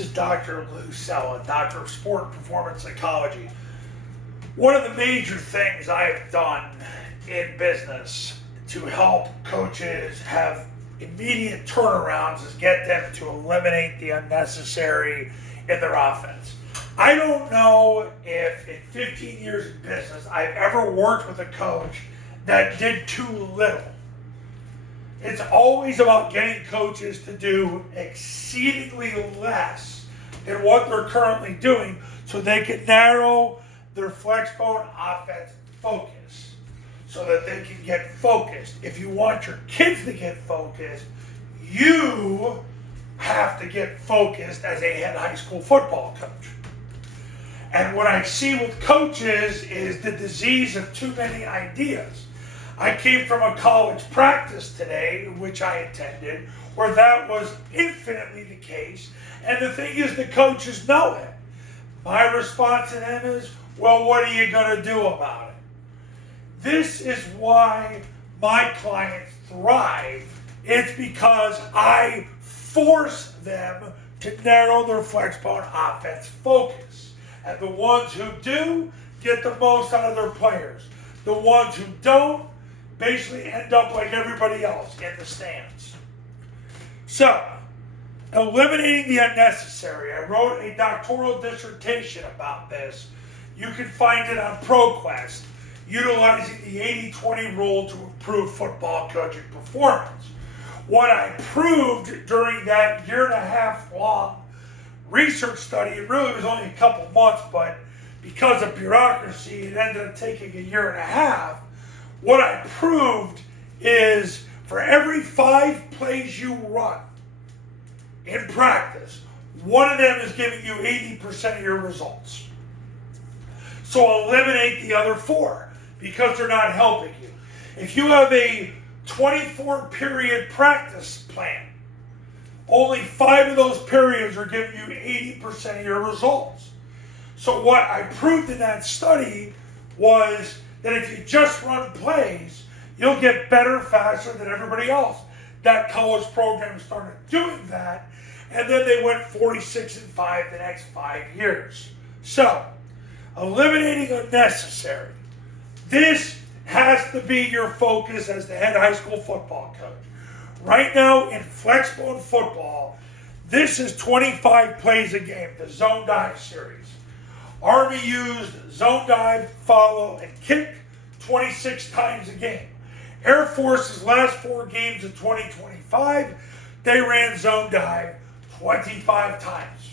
is Dr. Lou Cella, Doctor of Sport and Performance Psychology. One of the major things I've done in business to help coaches have immediate turnarounds is get them to eliminate the unnecessary in their offense. I don't know if in 15 years of business I've ever worked with a coach that did too little. It's always about getting coaches to do exceedingly less than what they're currently doing so they can narrow their Flexbone offense focus so that they can get focused. If you want your kids to get focused, you have to get focused as a head high school football coach. And what I see with coaches is the disease of too many ideas. I came from a college practice today, which I attended, where that was infinitely the case. And the thing is, the coaches know it. My response to them is, well, what are you going to do about it? This is why my clients thrive. It's because I force them to narrow their Flexbone offense focus. And the ones who do get the most out of their players. The ones who don't basically end up like everybody else in the stands. So, eliminating the unnecessary. I wrote a doctoral dissertation about this. You can find it on ProQuest, utilizing the 80-20 rule to improve football coaching performance. What I proved during that 1.5 year long research study, it really was only a couple months, but because of bureaucracy, it ended up taking 1.5 years. What I proved is for every 5 plays you run in practice, one of them is giving you 80% of your results. So eliminate the other 4 because they're not helping you. If you have a 24-period practice plan, only 5 of those periods are giving you 80% of your results. So what I proved in that study was that if you just run plays, you'll get better faster than everybody else. That college program started doing that, and then they went 46-5 the next 5 years. So, eliminating unnecessary. This has to be your focus as the head high school football coach. Right now in Flexbone football, this is 25 plays a game, the zone dive series. Army used zone dive, follow, and kick 26 times a game. Air Force's last 4 games of 2025, they ran zone dive 25 times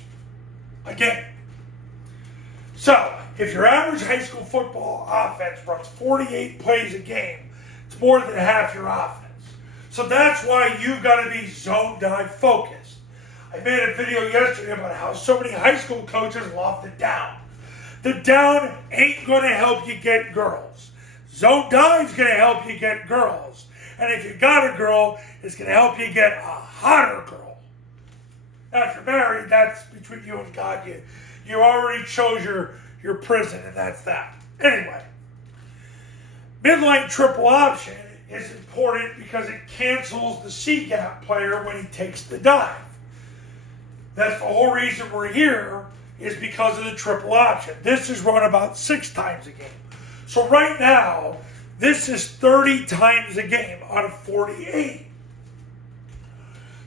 a game. So, if your average high school football offense runs 48 plays a game, it's more than half your offense. So that's why you've got to be zone dive focused. I made a video yesterday about how so many high school coaches love the down. The down ain't going to help you get girls. Zone dive's going to help you get girls. And if you got a girl, it's going to help you get a hotter girl. Now, if you're married, that's between you and God. You already chose your prison, and that's that. Anyway, midline triple option is important because it cancels the C-gap player when he takes the dive. That's the whole reason we're here, is because of the triple option. This is run about 6 times a game. So right now, this is 30 times a game out of 48.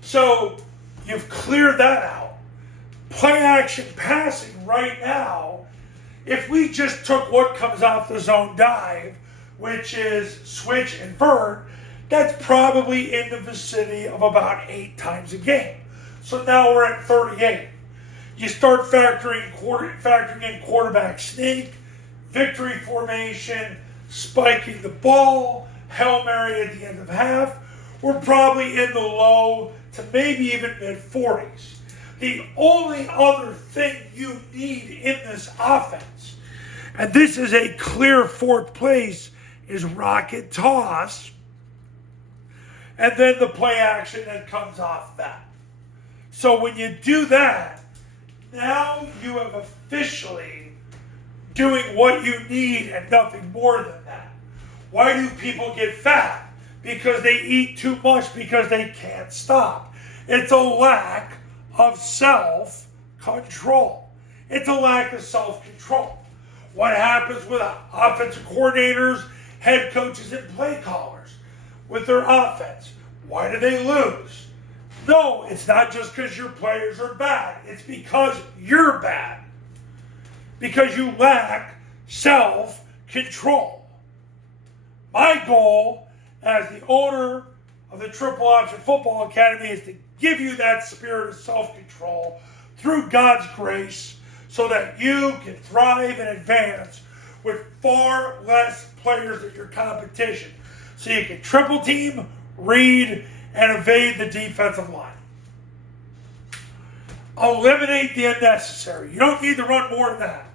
So you've cleared that out. Play action passing right now, if we just took what comes off the zone dive, which is switch and burn, that's probably in the vicinity of about 8 times a game. So now we're at 38. You start factoring in quarterback sneak, victory formation, spiking the ball, Hail Mary at the end of half. We're probably in the low to maybe even mid-40s. The only other thing you need in this offense, and this is a clear 4th place, is rocket toss, and then the play action that comes off that. So when you do that, now you have officially doing what you need and nothing more than that. Why do people get fat? Because they eat too much because they can't stop. It's a lack of self control. It's a lack of self-control. What happens with offensive coordinators, head coaches, and play callers with their offense? Why do they lose? No, it's not just because your players are bad. It's because you're bad. Because you lack self-control. My goal as the owner of the Triple Option Football Academy is to give you that spirit of self-control through God's grace so that you can thrive and advance with far less players than your competition. So you can triple team, read, and evade the defensive line. Eliminate the unnecessary. You don't need to run more than that.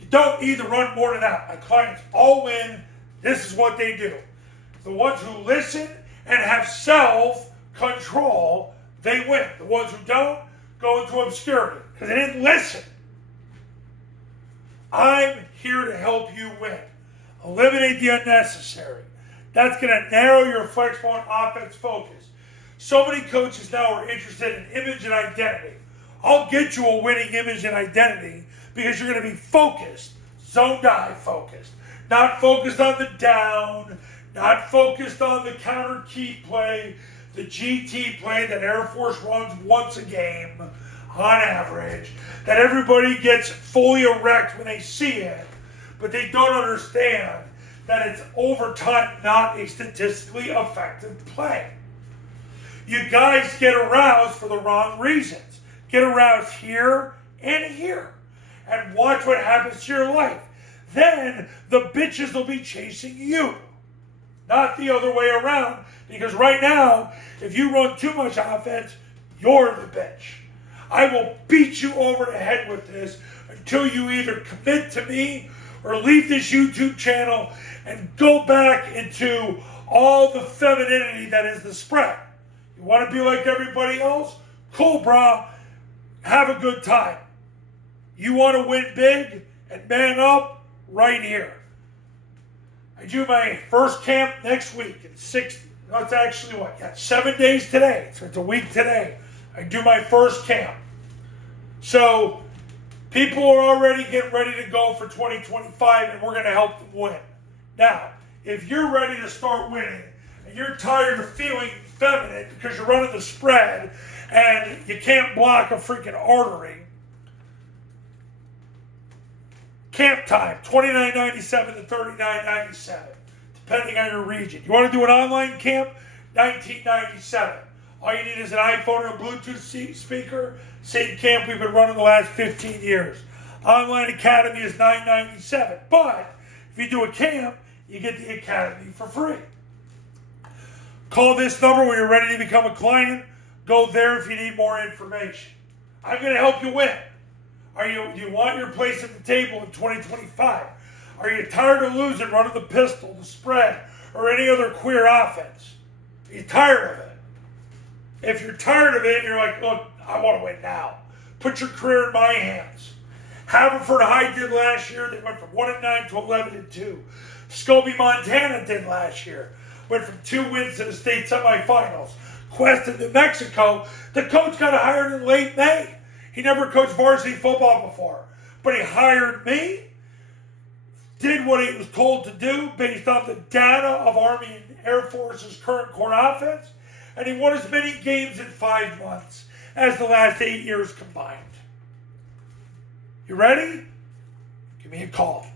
You don't need to run more than that. My clients all win. This is what they do. The ones who listen and have self-control, they win. The ones who don't go into obscurity because they didn't listen. I'm here to help you win. Eliminate the unnecessary. That's going to narrow your Flexbone offense focus. So many coaches now are interested in image and identity. I'll get you a winning image and identity because you're going to be focused, zone dive focused. Not focused on the down, not focused on the counter key play, the GT play that Air Force runs once a game on average, that everybody gets fully erect when they see it, but they don't understand that it's over time not a statistically effective play. You guys get aroused for the wrong reasons. Get aroused here and here. And watch what happens to your life. Then the bitches will be chasing you. Not the other way around. Because right now, if you run too much offense, you're the bitch. I will beat you over the head with this until you either commit to me or leave this YouTube channel and go back into all the femininity that is the spread. You want to be like everybody else? Cool, brah. Have a good time. You want to win big and man up? Right here. I do my first camp next week. It's 7 days today. So it's a week today. I do my first camp. So people are already getting ready to go for 2025 and we're going to help them win. Now, if you're ready to start winning and you're tired of feeling feminine because you're running the spread and you can't block a freaking artery, camp time, $29.97 to $39.97, depending on your region. You want to do an online camp? $19.97. All you need is an iPhone and a Bluetooth speaker. Same camp we've been running the last 15 years. Online Academy is $9.97. But if you do a camp, you get the Academy for free. Call this number when you're ready to become a client. Go there if you need more information. I'm going to help you win. Do you want your place at the table in 2025? Are you tired of losing, running the pistol, the spread, or any other queer offense? Are you tired of it? If you're tired of it and you're like, look, I want to win now. Put your career in my hands. Haverford High did last year. They went from 1-9 to 11-2. Scobie, Montana did last year. Went from 2 wins to the state semifinals. Quest in New Mexico, the coach got hired in late May. He never coached varsity football before. But he hired me, did what he was told to do based on the data of Army and Air Force's current core offense, and he won as many games in 5 months as the last 8 years combined. You ready? Give me a call.